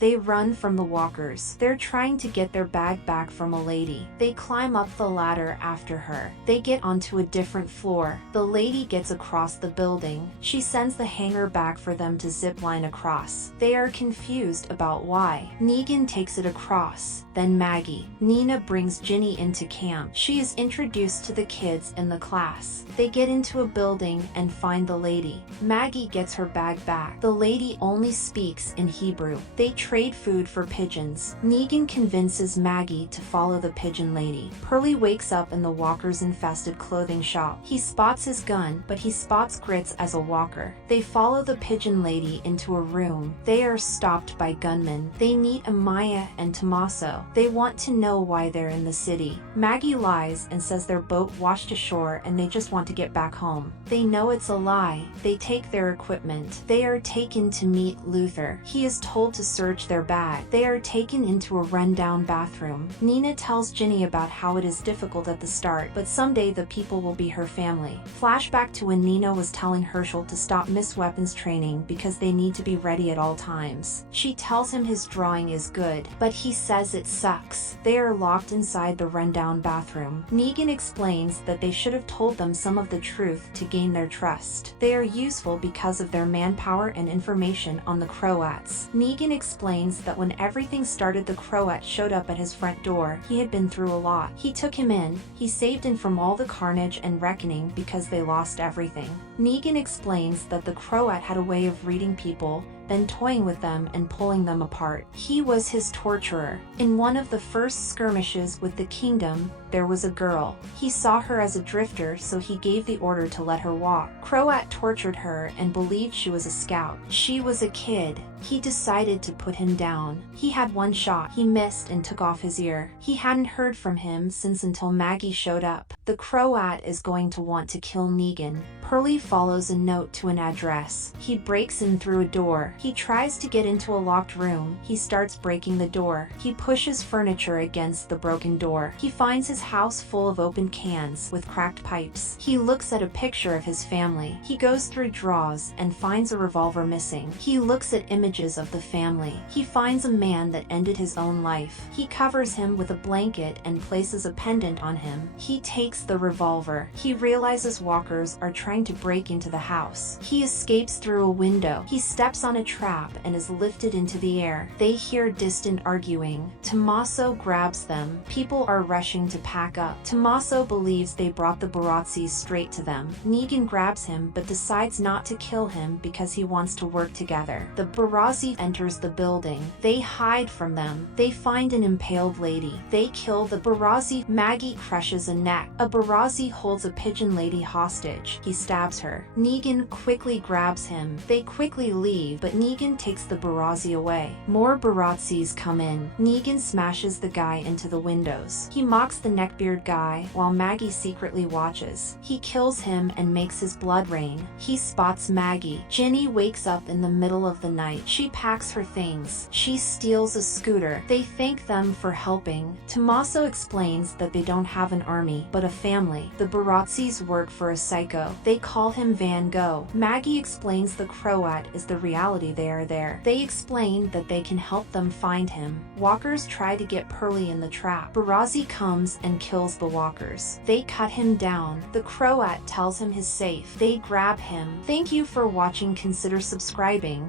They run from the walkers. They're trying to get their bag back from a lady. They climb up the ladder after her. They get onto a different floor. The lady gets across the building. She sends the hanger back for them to zip line across. They are confused about why. Negan takes it across. Then Maggie. Nina brings Ginny into camp. She is introduced to the kids in the class. They get into a building and find the lady. Maggie gets her bag back. The lady only speaks in Hebrew. They trade food for pigeons. Negan convinces Maggie to follow the pigeon lady. Pearlie wakes up in the walker's infested clothing shop. He spots his gun, but he spots Grits as a walker. They follow the pigeon lady into a room. They are stopped by gunmen. They meet Amaya and Tommaso. They want to know why they're in the city. Maggie lies and says their boat washed ashore and they just want to get back home. They know it's a lie. They take their equipment. They are taken to meet Luther. He is told to search their bag. They are taken into a rundown bathroom. Nina tells Ginny about how it is difficult at the start, but someday the people will be her family. Flashback to when Nina was telling Herschel to stop Miss Weapons training because they need to be ready at all times. She tells him his drawing is good, but he says it sucks. They are locked inside the rundown bathroom. Negan explains that they should have told them some of the truth to gain their trust. They are useful because of their manpower and information on the Croats. Negan explains that when everything started, the Croat showed up at his front door. He had been through a lot. He took him in. He saved him from all the carnage and reckoning because they lost everything. Negan explains that the Croat had a way of reading people, then toying with them and pulling them apart. He was his torturer. In one of the first skirmishes with the kingdom, there was a girl. He saw her as a drifter, so he gave the order to let her walk. Croat tortured her and believed she was a scout. She was a kid. He decided to put him down. He had one shot. He missed and took off his ear. He hadn't heard from him since until Maggie showed up. The Croat is going to want to kill Negan. Pearlie follows a note to an address. He breaks in through a door. He tries to get into a locked room. He starts breaking the door. He pushes furniture against the broken door. He finds his house full of open cans with cracked pipes. He looks at a picture of his family. He goes through drawers and finds a revolver missing. He looks at images of the family. He finds a man that ended his own life. He covers him with a blanket and places a pendant on him. He takes the revolver. He realizes walkers are trying to break into the house. He escapes through a window. He steps on a trap and is lifted into the air. They hear distant arguing. Tommaso grabs them. People are rushing to pack up. Tommaso believes they brought the Barazi straight to them. Negan grabs him but decides not to kill him because he wants to work together. The Barazi enters the building. They hide from them. They find an impaled lady. They kill the Barazi. Maggie crushes a neck. A Barazi holds a pigeon lady hostage. He stabs her. Negan quickly grabs him. They quickly leave, but Negan takes the Barazi away. More Barazis come in. Negan smashes the guy into the windows. He mocks the neckbeard guy while Maggie secretly watches. He kills him and makes his blood rain. He spots Maggie. Ginny wakes up in the middle of the night. She packs her things. She steals a scooter. They thank them for helping. Tommaso explains that they don't have an army, but a family. The Barazis work for a psycho. They call him Van Gogh. Maggie explains the Croat is the reality they are there. They explain that they can help them find him. Walkers try to get Pearlie in the trap. Barazi comes and kills the walkers. They cut him down. The Croat tells him he's safe. They grab him. Thank you for watching. Consider subscribing.